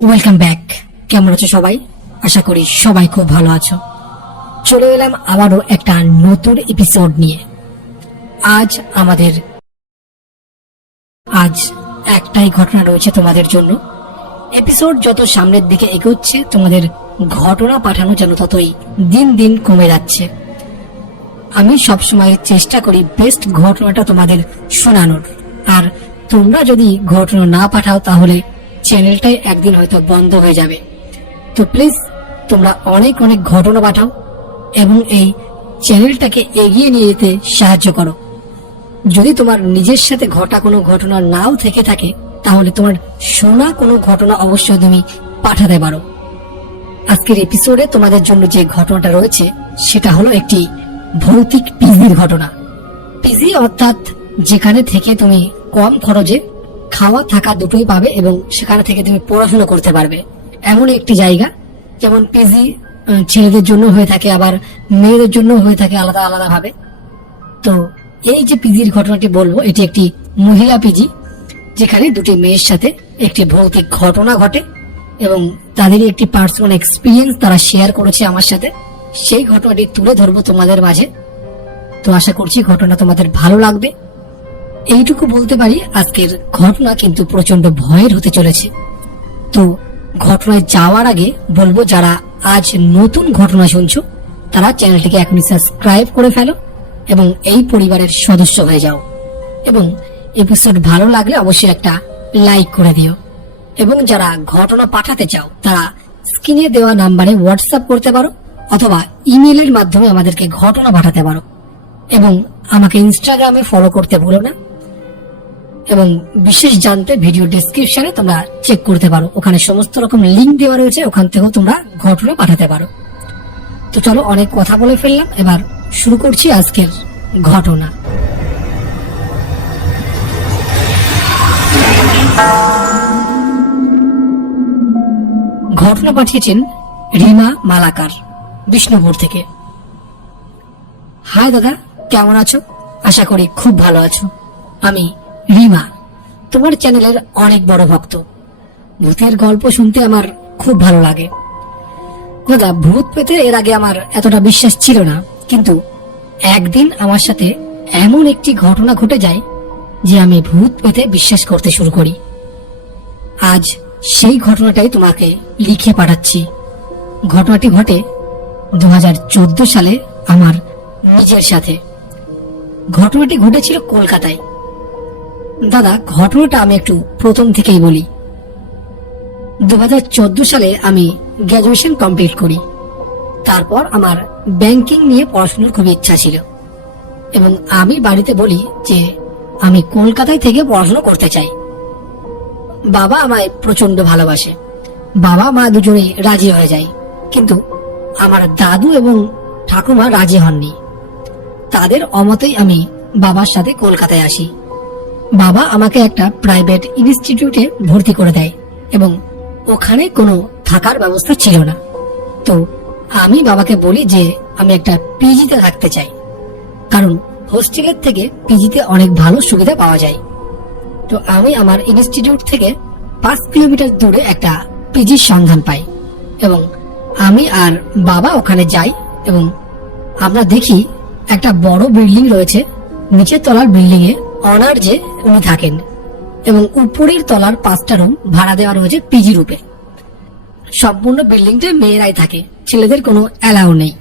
Welcome back. কেমন আছো সবাই? আশা করি সবাই খুব ভালো আছো। চলে এলাম আবারও একটা নতুন এপিসোড নিয়ে। আজ একটাই ঘটনা রয়েছে তোমাদের জন্য। এপিসোড যত সামনের দিকে এগোচ্ছে তোমাদের ঘটনা পাঠানো যেন ততই দিন দিন কমে যাচ্ছে। আমি সবসময় চেষ্টা করি বেস্ট ঘটনাটা তোমাদের শোনানোর, আর তোমরা যদি ঘটনা না পাঠাও তাহলে চ্যানেলটাই একদিন হয়তো বন্ধ হয়ে যাবে। তো প্লিজ তোমরা অনেক অনেক ঘটনা পাঠাও এবং এই চ্যানেলটাকে এগিয়ে নিয়ে যেতে সাহায্য করো। যদি তোমার নিজের সাথে ঘটা কোনো ঘটনা নাও থেকে থাকে তাহলে তোমার শোনা কোনো ঘটনা অবশ্যই তুমি পাঠাতে পারো। আজকের এপিসোডে তোমাদের জন্য যে ঘটনাটা রয়েছে সেটা হলো একটি ভৌতিক পিজির ঘটনা। পিজি অর্থাৎ যেখানে থেকে তুমি কম খরচে খাওয়া থাকা দুটোই পাবে এবং সেখানে থেকে তুমি পড়াশোনা করতে পারবে, এমন একটি জায়গা। যেমন পিজি ছেলেদের জন্য হয়ে থাকে, আবার মেয়েদের জন্য হয়ে থাকে আলাদা আলাদা ভাবে। তো এই যে পিজির ঘটনাটি বলবো, এটি একটি মহিলা পিজি যেখানে দুটি মেয়ের সাথে একটি ভৌতিক ঘটনা ঘটে এবং তাদেরই একটি পার্সোনাল এক্সপিরিয়েন্স তারা শেয়ার করেছে আমার সাথে। সেই ঘটনাটি তুলে ধরবো তোমাদের মাঝে। তো আশা করছি ঘটনা তোমাদের ভালো লাগবে। এইটুকু বলতে পারি, আজকের ঘটনা কিন্তু প্রচন্ড ভয়ের হতে চলেছে। তো ঘটনায় যাওয়ার আগে বলবো, যারা আজ নতুন ঘটনা শুনছো তারা চ্যানেলটিকে এখনই সাবস্ক্রাইব করে ফেলো এবং এই পরিবারের সদস্য হয়ে যাও। এবং এপিসোড ভালো লাগলে অবশ্যই একটা লাইক করে দিও। এবং যারা ঘটনা পাঠাতে চাও তারা স্ক্রিনে দেওয়া নাম্বারে হোয়াটসঅ্যাপ করতে পারো অথবা ইমেলের মাধ্যমে আমাদেরকে ঘটনা পাঠাতে পারো। এবং আমাকে ইনস্টাগ্রামে ফলো করতে ভুলো না। এবং বিশেষ জানতে ভিডিও ডেসক্রিপশনে তোমরা চেক করতে পারো, ওখানে সমস্ত রকম লিঙ্ক দেওয়া রয়েছে, ওখান থেকেও তোমরা ঘটনা পাঠাতে পারো। তো চলো, অনেক কথা বলে ফেললাম, এবার শুরু করছি আজকের ঘটনা। ঘটনা পাঠিয়েছেন রিমা মালাকার, বিষ্ণুপুর থেকে। হাই দাদা, কেমন আছো? আশা করি খুব ভালো আছো। আমি রিমা, তোমার চ্যানেলের অনেক বড় ভক্ত। ভূতের গল্প শুনতে আমার খুব ভালো লাগে। দাদা, ভূত পেতে এর আগে আমার এতটা বিশ্বাস ছিল না, কিন্তু একদিন আমার সাথে এমন একটি ঘটনা ঘটে যায় যে আমি ভূত পেতে বিশ্বাস করতে শুরু করি। আজ সেই ঘটনাটাই তোমাকে লিখে পাঠাচ্ছি। ঘটনাটি ঘটে 2014 সালে আমার নিজের সাথে। ঘটনাটি ঘটেছিল কলকাতায়। দাদা, ঘটনাটা আমি একটু প্রথম থেকেই বলি। 2014 সালে আমি গ্র্যাজুয়েশন কমপ্লিট করি। তারপর আমার ব্যাংকিং নিয়ে পড়াশোনার খুব ইচ্ছা ছিল এবং আমি বাড়িতে বলি যে আমি কলকাতায় থেকে পড়াশোনা করতে চাই। বাবা আমায় প্রচন্ড ভালোবাসে, বাবা মা দুজনেই রাজি হয়ে যায়, কিন্তু আমার দাদু এবং ঠাকুমা রাজি হননি। তাদের অমতেই আমি বাবার সাথে কলকাতায় আসি। বাবা আমাকে একটা প্রাইভেট ইনস্টিটিউটে ভর্তি করে দেয় এবং ওখানে কোনো থাকার ব্যবস্থা ছিল না। তো আমি বাবাকে বলি যে আমি একটা পিজিতে থাকতে চাই, কারণ হোস্টেলের থেকে পিজিতে অনেক ভালো সুবিধা পাওয়া যায়। তো আমি আমার ইনস্টিটিউট থেকে 5 কিলোমিটার দূরে একটা পিজির সন্ধান পাই এবং আমি আর বাবা ওখানে যাই এবং আমরা দেখি একটা বড় বিল্ডিং রয়েছে। নিচের তলার বিল্ডিং এ অনার যে উনি থাকেন এবং উপরের তলার 5টা রুম ভাড়া দেওয়া রয়েছে পিজি রূপে। সম্পূর্ণ বিল্ডিংটা মেয়েরাই থাকে, ছেলেদের কোনো অ্যালাউ নেই।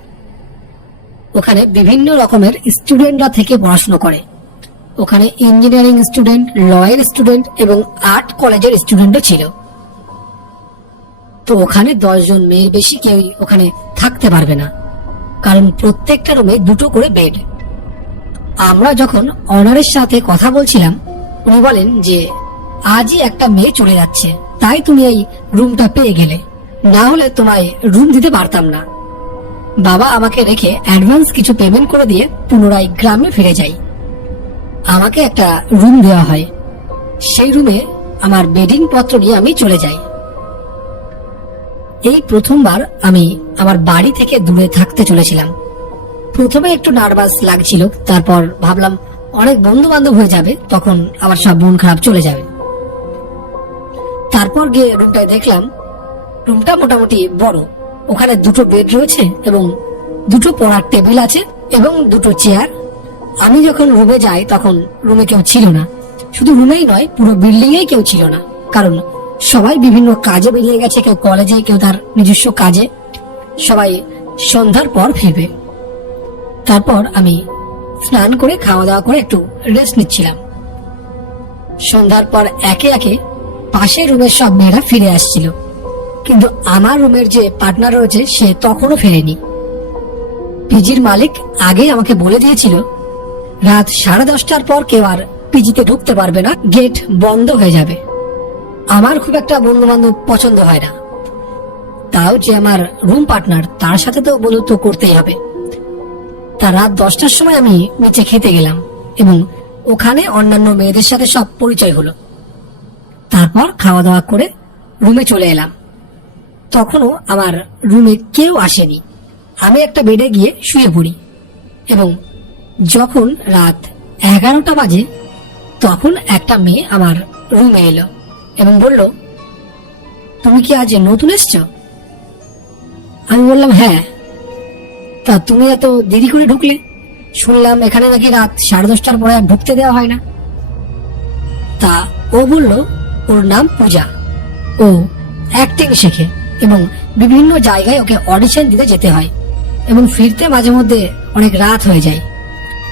ওখানে বিভিন্ন রকমের স্টুডেন্টরা থেকে পড়াশোনা করে। ওখানে ইঞ্জিনিয়ারিং স্টুডেন্ট, লয়ের স্টুডেন্ট এবং আর্ট কলেজের স্টুডেন্টও ছিল। তো ওখানে 10 জন মেয়ের বেশি কেউ ওখানে থাকতে পারবে না, কারণ প্রত্যেকটা রুমে 2টো করে বেড। আমরা যখন অনারের সাথে কথা বলছিলাম, উনি বলেন যে আজই একটা মেয়ে চলে যাচ্ছে, তাই তুমি এই রুমটা পেয়ে গেলে, না হলে তোমায় রুম দিতে পারতাম না। বাবা আমাকে রেখে অ্যাডভান্স কিছু পেমেন্ট করে দিয়ে পুনরায় গ্রামে ফিরে যাই। আমাকে একটা রুম দেওয়া হয়। সেই রুমে আমার বেডিং পত্র নিয়ে আমি চলে যাই। এই প্রথমবার আমি আমার বাড়ি থেকে দূরে থাকতে চলেছিলাম। প্রথমে একটু নার্ভাস লাগছিল, তারপর ভাবলাম অনেক বন্ধু বান্ধব হয়ে যাবে, তখন আবার সব মন খারাপ চলে যাবে। তারপর গিয়ে রুমটায় দেখলাম রুমটা মোটামুটি বড়। ওখানে দুটো বেড রয়েছে এবং দুটো পড়ার টেবিল আছে এবং দুটো চেয়ার। আমি যখন রুমে যাই তখন রুমে কেউ ছিল না। শুধু রুমেই নয়, পুরো বিল্ডিং এ কেউ ছিল না, কারণ সবাই বিভিন্ন কাজে বেরিয়ে গেছে, কেউ কলেজে, কেউ তার নিজস্ব কাজে। সবাই সন্ধ্যার পর ফিরবে। তারপর আমি স্নান করে খাওয়া দাওয়া করে একটু রেস্ট নিচ্ছিলাম। সন্ধ্যার পর একে একে পাশের রুমের সব মেয়েরা ফিরে আসছিল, কিন্তু আমার রুমের যে পার্টনার রয়েছে সে তখনও ফেরেনি। পিজির মালিক আগে আমাকে বলে দিয়েছিল রাত 10:30টার পর কেউ আর পিজিতে ঢুকতে পারবে না, গেট বন্ধ হয়ে যাবে। আমার খুব একটা বন্ধু বান্ধব পছন্দ হয় না, তাও যে আমার রুম পার্টনার তার সাথে তো বন্ধুত্ব করতেই হবে। তা রাত 10টার সময় আমি নিচে খেতে গেলাম এবং ওখানে অন্যান্য মেয়েদের সাথে সব পরিচয় হলো। তারপর খাওয়া দাওয়া করে রুমে চলে এলাম। তখনও আমার রুমে কেউ আসেনি। আমি একটা বেডে গিয়ে শুয়ে পড়ি এবং যখন রাত 11টা বাজে তখন একটা মেয়ে আমার রুমে এলো এবং বলল, তুমি কি আজ নতুন এসছো? আমি বললাম, হ্যাঁ। তা তুমি এত দেরি করে ঢুকলে? শুনলাম এখানে নাকি রাত 10:30টার পরে আর ঢুকতে দেওয়া হয় না। তা ও বলল ওর নাম পূজা, ও অ্যাক্টিং শেখে এবং বিভিন্ন জায়গায় ওকে অডিশন দিতে যেতে হয় এবং ফিরতে মাঝে মধ্যে অনেক রাত হয়ে যায়।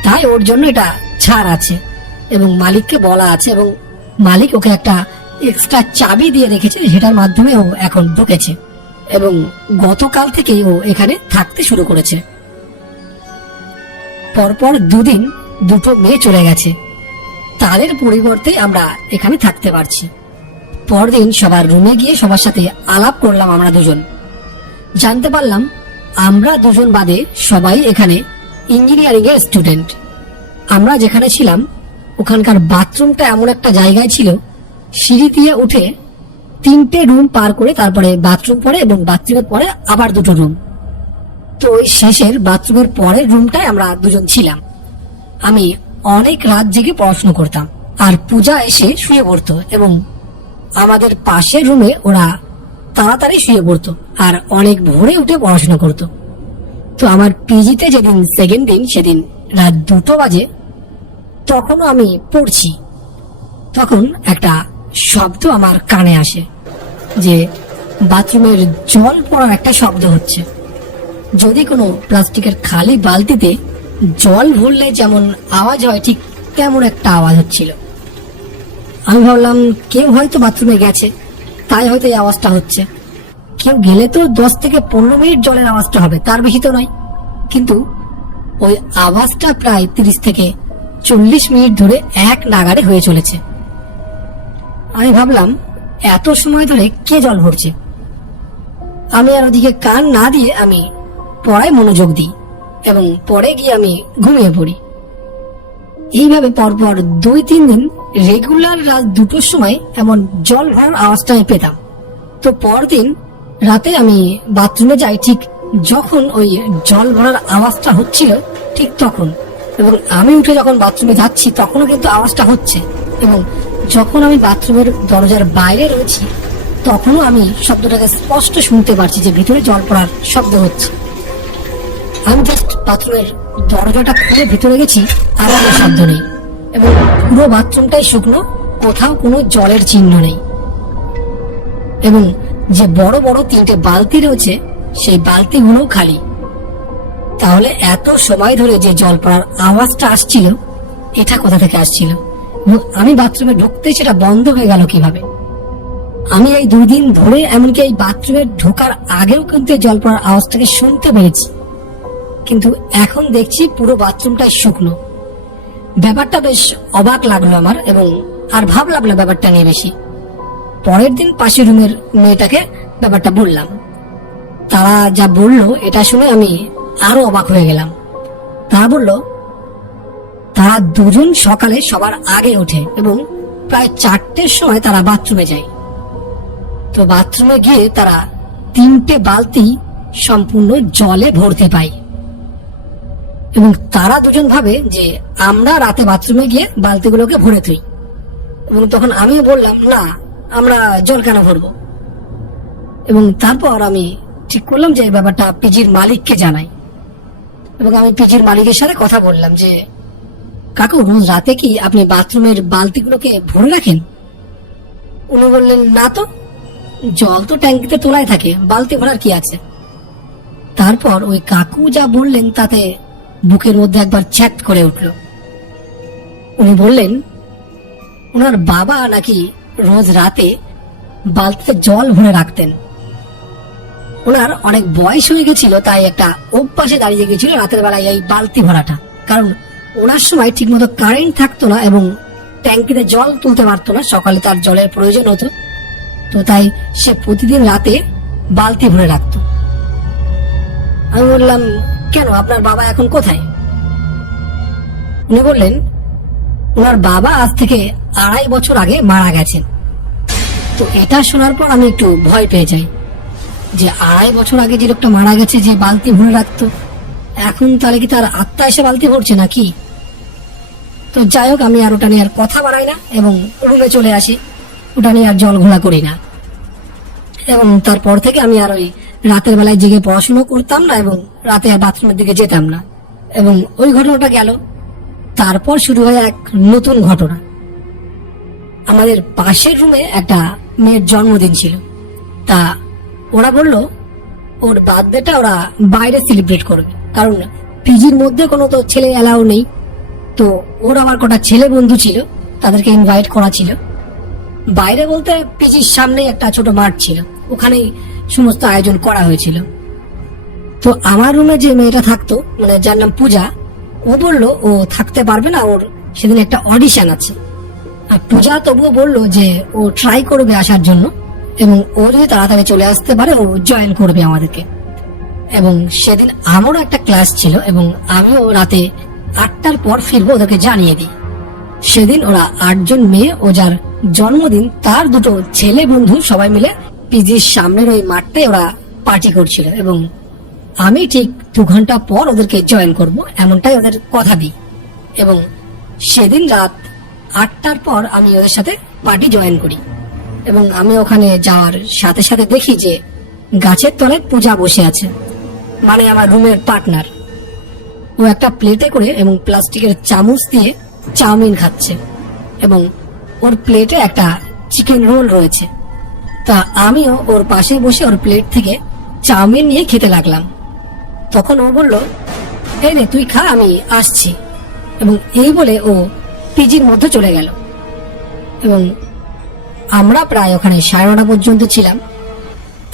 তাই ওর জন্য এটা ছাড় আছে এবং মালিককে বলা আছে এবং মালিক ওকে একটা এক্সট্রা চাবি দিয়ে রেখেছে, যেটার মাধ্যমে ও এখন ঢুকেছে এবং গতকাল থেকেই ও এখানে থাকতে শুরু করেছে। পরপর দুদিন দুটো মেয়ে চলে গেছে, তাদের পরিবর্তে আমরা এখানে থাকতে পারছি। পরদিন সবার রুমে গিয়ে সবার সাথে আলাপ করলাম। আমরা দুজন জানতে পারলাম আমরা দুজন বাদে সবাই এখানে ইঞ্জিনিয়ারিং এর স্টুডেন্ট। আমরা যেখানে ছিলাম ওখানকার বাথরুমটা এমন একটা জায়গায় ছিল, সিঁড়ি দিয়ে উঠে 3টে রুম পার করে তারপরে বাথরুম পড়ে এবং বাথরুমের পরে আবার দুটো রুম। তো ওই শেষের বাথরুমের পরের রুমটায় আমরা দুজন ছিলাম। আমি অনেক রাত জেগে পড়াশোনা করতাম আর পূজা এসে শুয়ে পড়তো এবং আমাদের পাশের রুমে ওরা তাড়াতাড়ি শুয়ে পড়তো আর অনেক ভোরে উঠে পড়াশোনা করতো। তো আমার পিজিতে যেদিন সেকেন্ড দিন, সেদিন রাত 2টো বাজে, তখনও আমি পড়ছি। তখন একটা শব্দ আমার কানে আসে যে বাথরুমের জল পড়ার একটা শব্দ হচ্ছে। যদি কোনো প্লাস্টিকের খালি বালতিতে জল ভরলে যেমন আওয়াজ হয় ঠিক তেমন একটা আওয়াজ হচ্ছিল। আমি ভাবলাম কেউ হয়তো বাথরুমে গেছে, তাই হয়তো এই আওয়াজটা হচ্ছে। কেউ গেলে তো 10 থেকে 15 মিনিট জলের আওয়াজটা হবে, তার বেশি তো নয়। কিন্তু ওই আওয়াজটা প্রায় 30 থেকে 40 মিনিট ধরে এক নাগাড়ে হয়ে চলেছে। আমি ভাবলাম এত সময় ধরে কে জল ভরছে। আমি আর ওদিকে কান না দিয়ে আমি পড়ায় মনোযোগ দিই এবং পরে গিয়ে আমি ঘুমিয়ে পড়ি। এইভাবে পরপর 2-3 দিন রেগুলার রাত 2টোর সময় এমন জল ভরার আওয়াজটা আমি পেতাম। তো পরদিন রাতে আমি বাথরুমে যাই ঠিক যখন ওই জল ভরার আওয়াজটা হচ্ছিল ঠিক তখন, এবং আমি উঠে যখন বাথরুমে যাচ্ছি তখনও কিন্তু আওয়াজটা হচ্ছে, এবং যখন আমি বাথরুমের দরজার বাইরে রয়েছি তখনও আমি শব্দটাকে স্পষ্ট শুনতে পারছি যে ভিতরে জল পড়ার শব্দ হচ্ছে। আমি জাস্ট বাথরুমের দরজাটা খুলে ভিতরে গেছি, আর কোনো শব্দ নেই এবং পুরো বাথরুমটাই শুকনো, কোথাও কোনো জলের চিহ্ন নেই। এবং যে বড় বড় 3টে বালতি রয়েছে সেই বালতিগুলো খালি। তাহলে এত সময় ধরে যে জল পড়ার আওয়াজটা আসছিল এটা কোথা থেকে আসছিল? এবং আমি বাথরুমে ঢুকতে সেটা বন্ধ হয়ে গেল কিভাবে? আমি এই 2 দিন ধরে এমনকি এই বাথরুমে ঢোকার আগেও কিন্তু জল পড়ার আওয়াজটাকে শুনতে পেরেছি, কিন্তু এখন দেখছি পুরো বাথরুমটাই শুকনো। ব্যাপারটা বেশ অবাক লাগলো আমার এবং আর ভাবলাম না ব্যাপারটা নিয়ে বেশি। পরের দিন পাশের রুমের মেয়েটাকে ব্যাপারটা বললাম। তারা যা বললো এটা শুনে আমি আরো অবাক হয়ে গেলাম। তারা বলল তারা দুজন সকালে সবার আগে ওঠে এবং প্রায় 4টের সময় তারা বাথরুমে যায়। তো বাথরুমে গিয়ে তারা 3টে বালতি সম্পূর্ণ জলে ভরতে পায় এবং তারা দুজন ভাবে যে আমরা রাতে বাথরুমে গিয়ে বালতিগুলোকে ভরে থুই। এবং তখন আমি বললাম, না, আমরা জল কেন ভরবো। এবং তারপর আমি ঠিক করলাম যে এই ব্যাপারটা পিজির মালিককে জানাই। এবং আমি পিজির মালিকের সাথে কথা বললাম যে, কাকু, রোজ রাতে কি আপনি বাথরুমের বালতিগুলোকে ভরে রাখেন? উনি বললেন, না তো, জল তো ট্যাঙ্কিতে তোলাই থাকে, বালতি ভরার কি আছে। তারপর ওই কাকু যা বললেন তাতে বুকের মধ্যে একবার ছ্যাট করে উঠল। উনি বললেন ওনার বাবা নাকি রোজ রাতে বালতিতে জল ভরে রাখতেন। ওনার অনেক বয়স হয়ে গেছিল, তাই একটা অভ্যাসে দাঁড়িয়ে গেছিল রাতের বেলায় এই বালতি ভরাটা। কারণ ওনার সময় ঠিক মতো কারেন্ট থাকতো না এবং ট্যাঙ্কিতে জল তুলতে পারতো না, সকালে তার জলের প্রয়োজন হতো। তো তাই সে প্রতিদিন রাতে বালতি ভরে রাখতো। আমি বললাম, কেন, আপনার বাবা এখন কোথায়? উনি বললেন ওনার বাবা আজ থেকে 2.5 বছর আগে মারা গেছেন। তো এটা শোনার পর আমি একটু ভয় পেয়ে যাই যে 2.5 বছর আগে যে লোকটা মারা গেছে, যে বালতি ভরে রাখতো, এখন তাহলে কি তার আত্মা এসে বালতি ভরছে নাকি? তো যাই হোক, আমি আর ওটা নিয়ে আর কথা বাড়াই না এবং রুমে চলে আসি। ওটা নিয়ে আর জল ঘোলা করি না। এবং তারপর থেকে আমি আর ওই রাতের বেলায় জেগে পড়াশোনা করতাম না এবং রাতে আর বাথরুমের দিকে যেতাম না। এবং ওই ঘটনাটা গেল। তারপর শুরু হয় এক নতুন ঘটনা। আমাদের পাশের রুমে একটা মেয়ের জন্মদিন ছিল। তা ওরা বলল ওর বার্থডেটা ওরা বাইরে সেলিব্রেট করবে, কারণ পিজির মধ্যে কোনো তো ছেলে অ্যালাউ নেই। তো ওর আবার কটা ছেলে বন্ধু ছিল, তাদেরকে ইনভাইট করা ছিল। বাইরে বলতে পিজির সামনে একটা ছোট মাঠ ছিল, ওখানেই সমস্ত আয়োজন করা হয়েছিল। তো আমার রুমে যে মেয়েটা থাকতো, মানে যার নাম পূজা, ও বলল ও থাকতে পারবে না, ওর সেদিন একটা অডিশন আছে। আর পূজা তবুও বলল যে ও ট্রাই করবে আসার জন্য এবং ও যদি তাড়াতাড়ি চলে আসতে পারে ও জয়েন করবে আমাদেরকে। এবং সেদিন আমারও একটা ক্লাস ছিল এবং আমিও রাতে 8টার পর ফিরবো, ওদেরকে জানিয়ে দিই। সেদিন ওরা 8 জন মেয়ে ও যার জন্মদিন তার 2টো ছেলে বন্ধু সবাই মিলে পিজির সামনের ওই মাঠটায় ওরা পার্টি করছিল। এবং আমি ঠিক 2 ঘন্টা পর ওদেরকে জয়েন করব, এমনটাই ওদের কথা দিই। এবং সেদিন রাত 8টার পর আমি ওদের সাথে পার্টি জয়েন করি। এবং আমি ওখানে যাওয়ার সাথে সাথে দেখি যে গাছের তলায় পূজা বসে আছে, মানে আমার রুমের পার্টনার। ও একটা প্লেটে করে এবং প্লাস্টিকের চামচ দিয়ে চাউমিন খাচ্ছে এবং ওর প্লেটে একটা চিকেন রোল রয়েছে। তা আমিও ওর পাশে বসে ওর প্লেট থেকে চাউমিন নিয়ে খেতে লাগলাম। তখন ও বলল, এই নে তুই খা, আমি আসছি। এবং এই বলে ও পিজির মধ্যে চলে গেল। এবং আমরা প্রায় ওখানে 9:30 পর্যন্ত ছিলাম।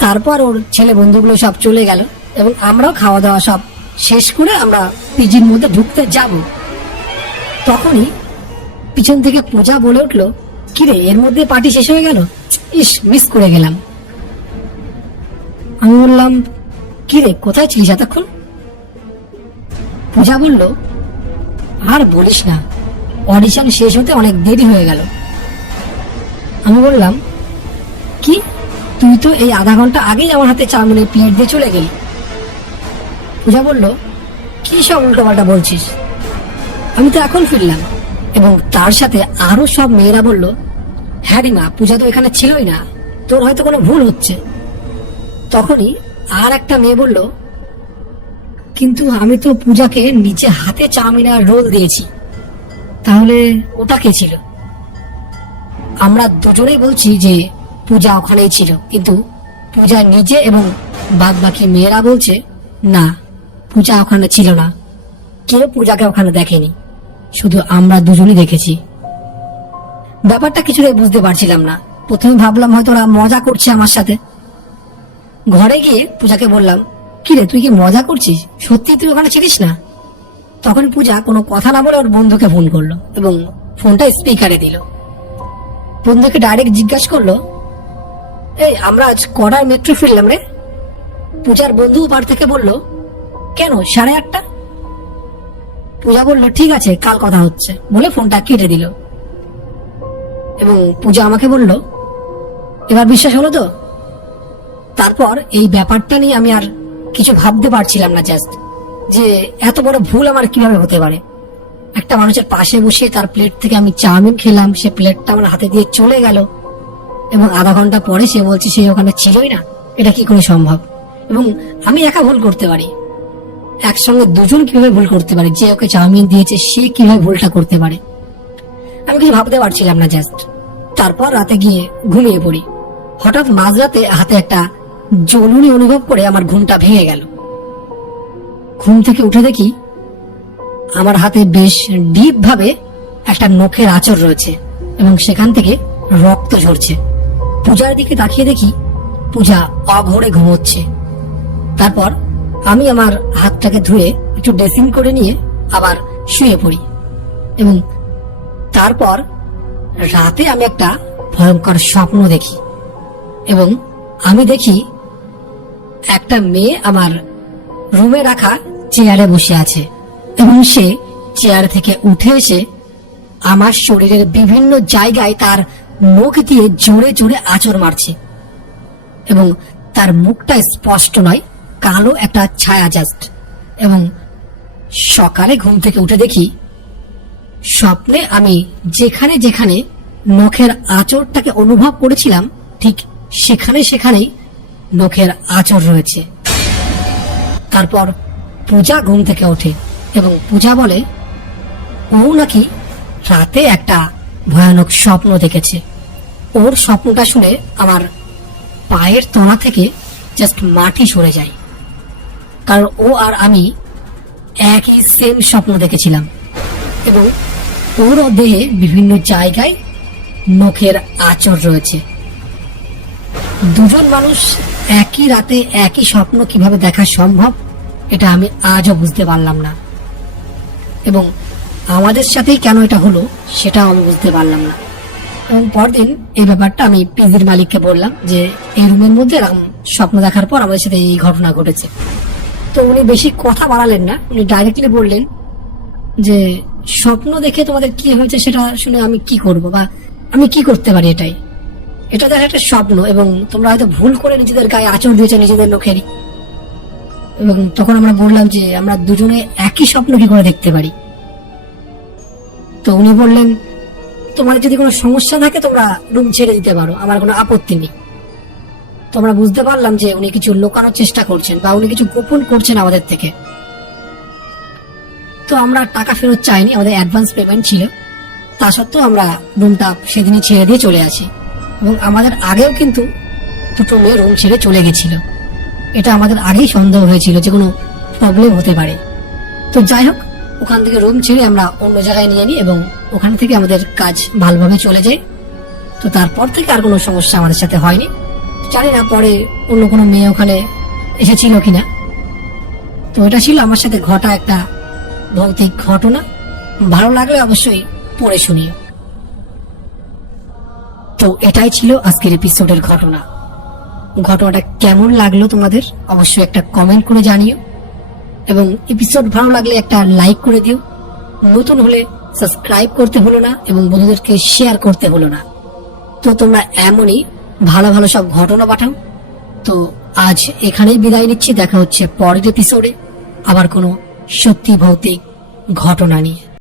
তারপর ওর ছেলে বন্ধুগুলো সব চলে গেল এবং আমরাও খাওয়া দাওয়া সব শেষ করে আমরা পিজির মধ্যে ঢুকতে যাব। তখনই পিছন থেকে পূজা বলে উঠলো, কিরে, এর মধ্যে পার্টি শেষ হয়ে গেল, ইস, মিস করে গেলাম। আমি বললাম, কিরে, কোথায় ছিলিস এতক্ষণ? পূজা বলল, আর বলিস না, অডিশন শেষ হতে অনেক দেরি হয়ে গেল। আমি বললাম, কি, তুই তো এই আধা ঘন্টা আগেই আমার হাতে চাউমিনের প্লেট দিয়ে চলে গেলি। পূজা বলল, কি সব উল্টোপাল্টা বলছিস? আমি তো এখন ফিরলাম। এবং তার সাথে আরো সব মেয়েরা বলল, হ্যাঁ রিমা, পূজা তো এখানে ছিলই না, তোর হয়তো কোনো ভুল হচ্ছে। তখনই আর একটা মেয়ে বলল, কিন্তু আমি তো পূজাকে নিচে হাতে চাউমিন আর রোল দিয়েছি, তাহলে ওটা কে ছিল? আমরা দুজনেই বলছি যে পূজা ওখানেই ছিল, কিন্তু পূজা নিজে এবং বাদ বাকি মেয়েরা বলছে না, পূজা ওখানে ছিল না, কেউ পূজাকে ওখানে দেখেনি, শুধু আমরা দুজনই দেখেছি। ব্যাপারটা কিছুটাই বুঝতে পারছিলাম না। প্রথমে ভাবলাম হয়তো ওরা মজা করছে আমার সাথে। ঘরে গিয়ে পূজাকে বললাম, কিরে, তুই কি মজা করছিস? সত্যি তুই ওখানে ছিলিস না? তখন পূজা কোনো কথা না বলে ওর বন্ধুকে ফোন করলো এবং ফোনটা স্পিকারে দিল। বন্ধুকে ডাইরেক্ট জিজ্ঞাসা করলো, এই, আমরা আজ কটার মেট্রো ফিরলাম রে? পূজার বন্ধু বার থেকে বলল, কেন, 8:30? পূজা বলল, ঠিক আছে, কাল কথা হচ্ছে, বলে ফোনটা কেটে দিল। এবং পূজা আমাকে বলল, এবার বিশ্বাস হলো তো? তারপর এই ব্যাপারটা নিয়ে আমি আর কিছু ভাবতে পারছিলাম না। জাস্ট যে এত বড় ভুল আমার কিভাবে হতে পারে। একটা মানুষের পাশে বসে তার প্লেট থেকে আমি চাউমিন খেলাম, সে প্লেটটা আমার হাতে দিয়ে চলে গেল এবং আধা ঘন্টা পরে সে বলছে সে ওখানে ছিলই না। এটা কি করে সম্ভব? এবং আমি একা ভুল করতে পারি, একসঙ্গে দুজন কিভাবে ভুল করতে পারে? যে ওকে চাউমিন দিয়েছে সে কিভাবে ভুলটা করতে পারে? আমি কিছু ভাবতে পারছিলাম না জাস্ট। তারপর রাতে গিয়ে ঘুমিয়ে পড়ি। হঠাৎ মাঝরাতে হাতে একটা জ্বলুনি অনুভব করে আমার ঘুমটা ভেঙে গেল। ঘুম থেকে উঠে দেখি আমার হাতে বেশ ডিপ ভাবে একটা নখের আঁচড় রয়েছে এবং সেখান থেকে রক্ত ঝরছে। পূজার দিকে তাকিয়ে দেখি পূজা অঘরে ঘুমোচ্ছে। তারপর আমি আমার হাতটাকে ধুয়ে একটু ড্রেসিং করে নিয়ে আবার শুয়ে পড়ি এবং তারপর রাতে আমি একটা ভয়ঙ্কর স্বপ্ন দেখি এবং আমি দেখি একটা মেয়ে আমার রুমে রাখা চেয়ারে বসে আছে এবং সে চেয়ার থেকে উঠে এসে আমার শরীরের বিভিন্ন জায়গায় তার মুখ দিয়ে জোরে জোরে আঁচড় মারছে এবং তার মুখটা স্পষ্ট নয়, কালো একটা ছায়া জাস্ট। এবং সকালে ঘুম থেকে উঠে দেখি স্বপ্নে আমি যেখানে যেখানে নখের আঁচড়টাকে অনুভব করেছিলাম ঠিক সেখানে সেখানেই নখের আঁচড় রয়েছে। তারপর পূজা ঘুম থেকে ওঠে এবং পূজা বলে ও নাকি রাতে একটা ভয়ানক স্বপ্ন দেখেছে। ওর স্বপ্নটা শুনে আমার পায়ের তলা থেকে জাস্ট মাটি সরে যায়, কারণ ও আর আমি একই সেম স্বপ্ন দেখেছিলাম এবং ওর দেহে বিভিন্ন জায়গায় নখের আঁচড় রয়েছে। দুজন মানুষ একই রাতে একই স্বপ্ন কিভাবে দেখা সম্ভব এটা আমি আজও বুঝতে পারলাম না এবং আমাদের সাথেই কেন এটা হলো সেটাও আমি বুঝতে পারলাম না। এবং পরদিন এই ব্যাপারটা আমি পিজির মালিককে বললাম যে এই রুমের মধ্যে এরকম স্বপ্ন দেখার পর আমাদের সাথে এই ঘটনা ঘটেছে। তো উনি বেশি কথা বাড়ালেন না, উনি ডাইরেক্টলি বললেন যে স্বপ্ন দেখে তোমাদের কি হয়েছে সেটা শুনে আমি কি করব বা আমি কি করতে পারি, এটা দেখ একটা স্বপ্ন এবং তোমরা হয়তো ভুল করে নিজেদের গায়ে আঁচড় দিয়েছো নিজেদের লোকেরই। এবং তখন আমরা বললাম যে আমরা দুজনে একই স্বপ্ন কি করে দেখতে পারি। তো উনি বললেন তোমাদের যদি কোনো সমস্যা থাকে তোমরা রুম ছেড়ে দিতে পারো, আমার কোনো আপত্তি নেই। তো আমরা বুঝতে পারলাম যে উনি কিছু লুকানোর চেষ্টা করছেন বা উনি কিছু গোপন করছেন আমাদের থেকে। তো আমরা টাকা ফেরত চাইনি, আমাদের অ্যাডভান্স পেমেন্ট ছিল। তা সত্ত্বেও আমরা রুমটা সেদিনই ছেড়ে দিয়ে চলে আসি এবং আমাদের আগেও কিন্তু দুটো মেয়ে রুম ছেড়ে চলে গেছিল। এটা আমাদের আগেই সন্দেহ হয়েছিল যে কোনো প্রবলেম হতে পারে। তো যাই হোক, ওখান থেকে রুম ছেড়ে আমরা অন্য জায়গায় নিয়ে নিই এবং ওখান থেকে আমাদের কাজ ভালোভাবে চলে যায়। তো তারপর থেকে আর কোনো সমস্যা আমাদের সাথে হয়নি। জানি না পরে অন্য কোনো মেয়ে ওখানে এসেছিল কিনা। তো এটা ছিল আমার সাথে ঘটা একটা ভৌতিক ঘটনা। ভালো লাগলে অবশ্যই পড়ে শুনিও। তো এটাই ছিল আজকের এপিসোডের ঘটনাটা কেমন লাগলো তোমাদের অবশ্যই একটা কমেন্ট করে জানিও এবং এপিসোড ভালো লাগলে একটা লাইক করে দিও। নতুন হলে সাবস্ক্রাইব করতে হলো না এবং বন্ধুদেরকে শেয়ার করতে হলো না। তো তোমরা এমনই ভালো ভালো সব ঘটনা পাঠাও। তো আজ এখানেই বিদায় নিচ্ছি, দেখা হচ্ছে পরের এপিসোডে আবার কোনো সত্যি ভৌতিক ঘটনা নিয়ে।